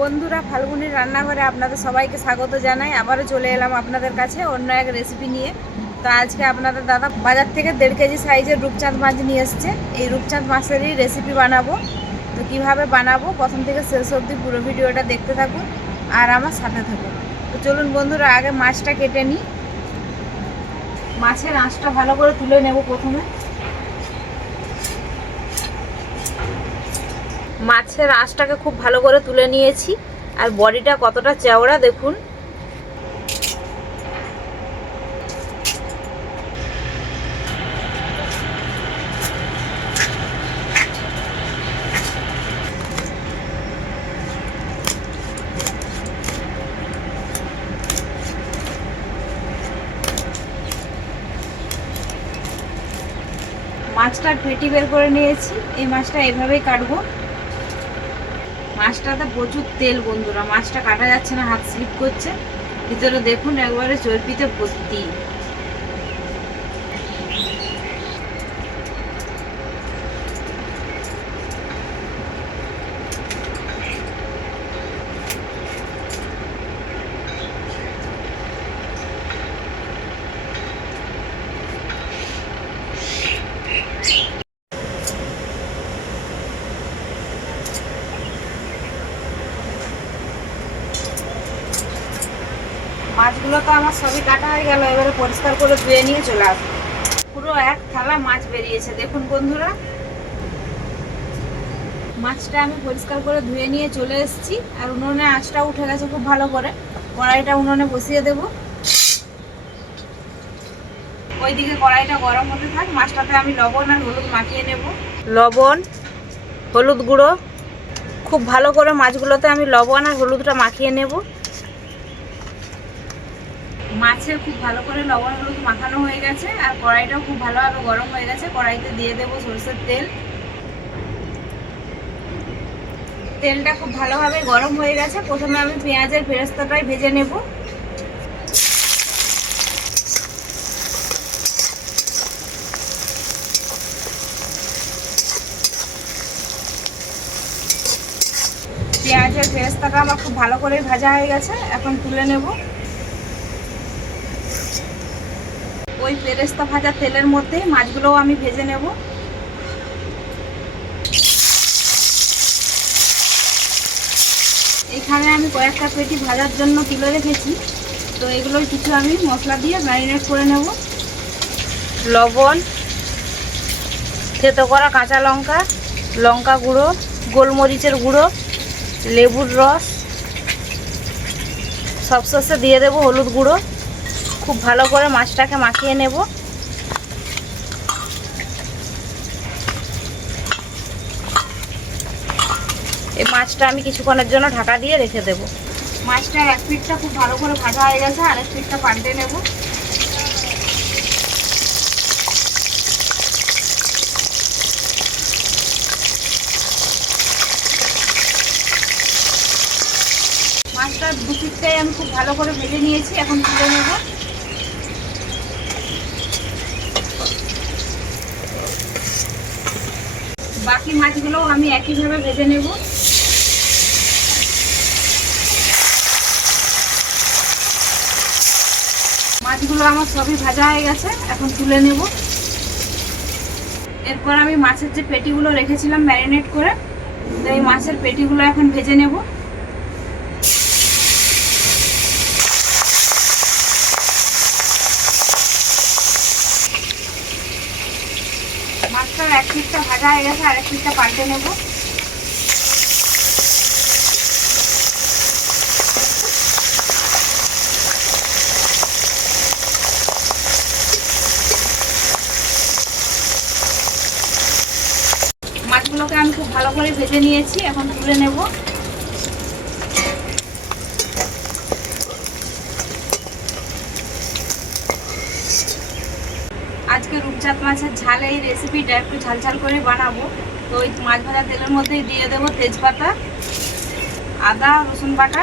বন্ধুরা ফাল্গুনির রান্নাঘরে আপনাদের সবাইকে স্বাগত জানাই। আবারও চলে এলাম আপনাদের কাছে অন্য এক রেসিপি নিয়ে। তো আজকে আপনাদের দাদা বাজার থেকে দেড় কেজি সাইজের রূপচাঁদ মাছ নিয়ে এসছে। এই রূপচাঁদ মাছেরই রেসিপি বানাবো। তো কীভাবে বানাবো? প্রথম থেকে শেষ অবধি পুরো ভিডিওটা দেখতে থাকুন আর আমার সাথে থাকুন। তো চলুন বন্ধুরা, আগে মাছটা কেটে নিই। মাছের আঁশটা ভালো করে তুলে নেব প্রথমে। মাছের আঁশটাকে খুব ভালো করে তুলে নিয়েছি। আর বডিটা কতটা চেওড়া দেখুন। মাছটার পেটি বের করে নিয়েছি। এই মাছটা এভাবেই কাটবো। মাছটাতে প্রচুর তেল বন্ধুরা, মাছটা কাটা যাচ্ছে না, হাত স্লিপ করছে। ভিতরে দেখুন, একবারে চর্বিতে ভর্তি। মাছগুলো তো আমার সবই কাটা হয়ে গেল, এবারে পরিষ্কার করে ধুয়ে নিয়ে চলে আসব। পুরো এক থালা মাছ বেরিয়েছে, দেখুন বন্ধুরা। মাছটা আমি পরিষ্কার করে ধুয়ে নিয়ে চলে এসেছি, আর উনুনে আঁচটা উঠে গেছে খুব ভালো করে। কড়াইটা উনুনে বসিয়ে দেব। ওইদিকে কড়াইটা গরম হতে থাক, মাছটাতে আমি লবণ আর হলুদ মাখিয়ে নেব। লবণ, হলুদ গুঁড়ো, খুব ভালো করে মাছগুলোতে আমি লবণ আর হলুদটা মাখিয়ে নেব। মাছে খুব ভালো করে লবণ, হলুদ মাখানো হয়ে গেছে আর কড়াইটাও খুব ভালোভাবে গরম হয়ে গেছে। কড়াইতে দিয়ে দেবো সরষের তেল। তেলটা খুব ভালোভাবে গরম হয়ে গেছে। প্রথমে আমি পেঁয়াজের ফেরস্তাটাই ভেজে নেব। পেঁয়াজের ফেরস্তাটা আমার খুব ভালো করে ভাজা হয়ে গেছে। এখন তুলে নেব। ওই পেরেস্তা ভাজা তেলের মধ্যেই মাছগুলোও আমি ভেজে নেব। এখানে আমি কয়েকটা পেটি ভাজার জন্য তুলে রেখেছি। তো এগুলোর কিছু আমি মশলা দিয়ে ম্যারিনেট করে নেব। লবণ, থেতো করা কাঁচা লঙ্কা লঙ্কা গুঁড়ো, গোলমরিচের গুঁড়ো, লেবুর রস সবশেষে দিয়ে দেবো হলুদ গুঁড়ো। খুব ভালো করে মাছটাকে মাখিয়ে নেব। এই মাছটা আমি কিছুক্ষণের জন্য ঢাকা দিয়ে রেখে দেব। মাছটার এক পিঠটা খুব ভালো করে ভাজা হয়ে গেছে, আরেক পিঠটা পাল্টে নেব। মাছটা দু পিঠটাই আমি খুব ভালো করে ভেজে নিয়েছি, এখন তুলে নেব। বাকি মাছগুলো আমি একইভাবে ভেজে নেব। মাছগুলো আমার সবই ভাজা হয়ে গেছে, এখন তুলে নেব। এরপর আমি মাছের যে পেটিগুলো রেখেছিলাম ম্যারিনেট করে তো এই মাছের পেটিগুলো এখন ভেজে নেব মাছটার এক পিসটা ভাজা হয়ে গেছে আর এক পিসটা পাল্টে নেব। মাছগুলোকে আমি খুব ভালো করে ভেজে নিয়েছি, এখন তুলে নেব। আজকে রূপচাঁদ মাছের ঝাল, এই রেসিপিটা একটু ঝাল ঝাল করে বানাবো। তো ওই মাছ ভাজা তেলের মধ্যেই দিয়ে দেবো তেজপাতা, আদা, রসুন বাটা।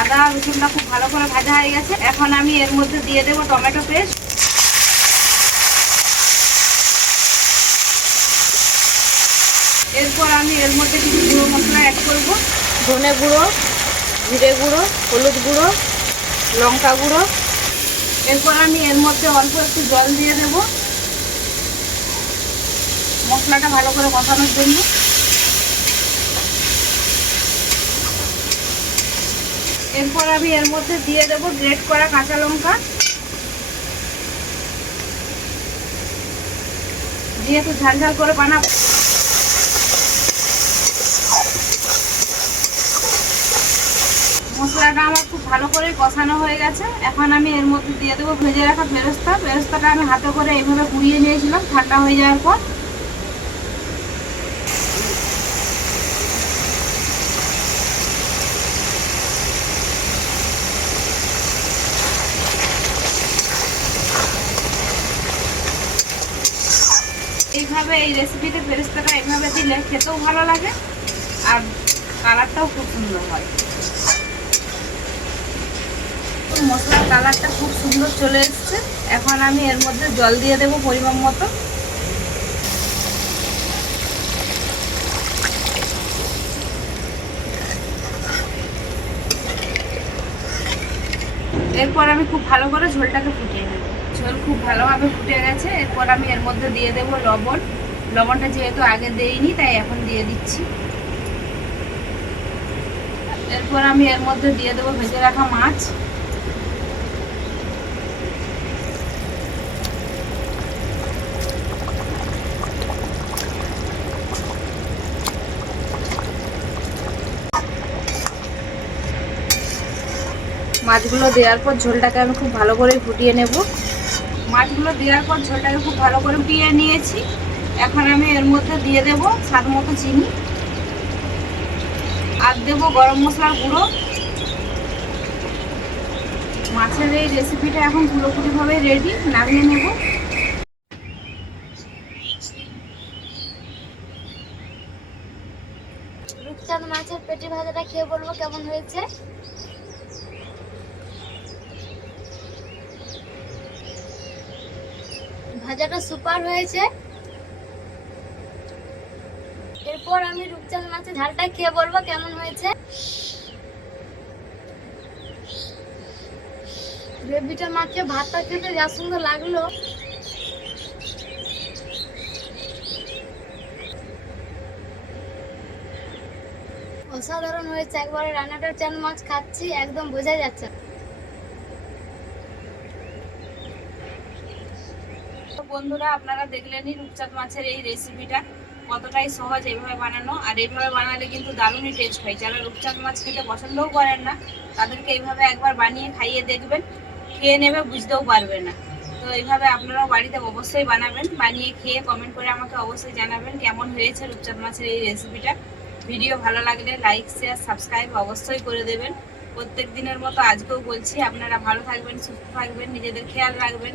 আদা, রসুনটা খুব ভালো করে ভাজা হয়ে গেছে। এখন আমি এর মধ্যে দিয়ে দেবো টমেটো পেস্ট। এরপর আমি এর মধ্যে কিছু গুঁড়ো মশলা অ্যাড করব। ধনে গুঁড়ো, জিরে গুঁড়ো, হলুদ গুঁড়ো, লঙ্কা গুঁড়ো। এরপর আমি এর মধ্যে অল্প একটু জল দিয়ে দেব। মশলাটা ভালো করে কষানোর জন্য। এরপর আমি এর মধ্যে দিয়ে দেব গ্রেট করা কাঁচা লঙ্কা। যেহেতু ঝাল ঝাল করে বানাবো মশলাটা আমার খুব ভালো করে কষানো হয়ে গেছে। এখন আমি এর মধ্যে দিয়ে দেবো ভেজে রাখা বেরস্তা বেরস্তাটা আমি হাতে করে এইভাবে কুড়িয়ে নিয়েছিলাম, ঠান্ডা হয়ে যাওয়ার পর। এইভাবে এই রেসিপিতে বেরেস্তাটা এইভাবে দিলে খেতেও ভালো লাগে আর কালারটাও খুব সুন্দর হয়। মশলার কালারটা খুব সুন্দর চলে এসছে। এখন আমি এর মধ্যে জল দিয়ে দেবো পরিমাণ মতো। এরপর আমি খুব ভালো করে ঝোলটাকে ফুটিয়ে নেব। ঝোল খুব ভালোভাবে ফুটে গেছে। এরপর আমি এর মধ্যে দিয়ে দেব লবণ। লবণটা যেহেতু আগে দেইনি, তাই এখন দিয়ে দিচ্ছি। এরপর আমি এর মধ্যে দিয়ে দেবো ভেজে রাখা মাছ। মাছগুলো দেওয়ার পর ঝোলটাকে আমি খুব ভালো করে ফুটিয়ে নেব। মাছগুলো দেওয়ার পর ঝোলটাকে খুব ভালো করে ফুটিয়ে নিয়েছি। এখন আমি এর মধ্যে দিয়ে দেব স্বাদ মতো চিনি। আর দেবো গরম মশলার গুঁড়ো। মাছের এই রেসিপিটা এখন পুরোপুরিভাবে রেডি নামিয়ে নেব। রূপচাঁদ মাছের পেটি ভাজাটা খেয়ে বলব কেমন হয়েছে? ভাজাটা সুপার হয়েছে। এরপর আমি রূপচাঁদ মাছের ঝালটা খেয়ে বলব কেমন হয়েছে। গ্রেভিটা মাখিয়ে ভাতটা খেতে যা সুন্দর লাগল। অসাধারণ হয়েছে, একবারে রান্নাটা চান মাছ খাচ্ছি, একদম বোঝা যাচ্ছে তো বন্ধুরা, আপনারা দেখলেনই রূপচাঁদ মাছের এই রেসিপিটা কতটাই সহজ এইভাবে বানানো। আর এইভাবে বানালে কিন্তু দারুণই টেস্ট হয়। যারা রূপচাঁদ মাছ খেতে পছন্দও করেন না, তাদেরকে এইভাবে একবার বানিয়ে খাইয়ে দেখবেন। খেয়ে নেবে, বুঝতেও পারবে না। তো এইভাবে আপনারাও বাড়িতে অবশ্যই বানাবেন। বানিয়ে খেয়ে কমেন্ট করে আমাকে অবশ্যই জানাবেন কেমন হয়েছে রূপচাঁদ মাছের এই রেসিপিটা ভিডিও ভালো লাগলে লাইক শেয়ার সাবস্ক্রাইব অবশ্যই করে দেবেন। প্রত্যেক দিনের মতো আজকেও বলছি, আপনারা ভালো থাকবেন, সুস্থ থাকবেন, নিজেদের খেয়াল রাখবেন।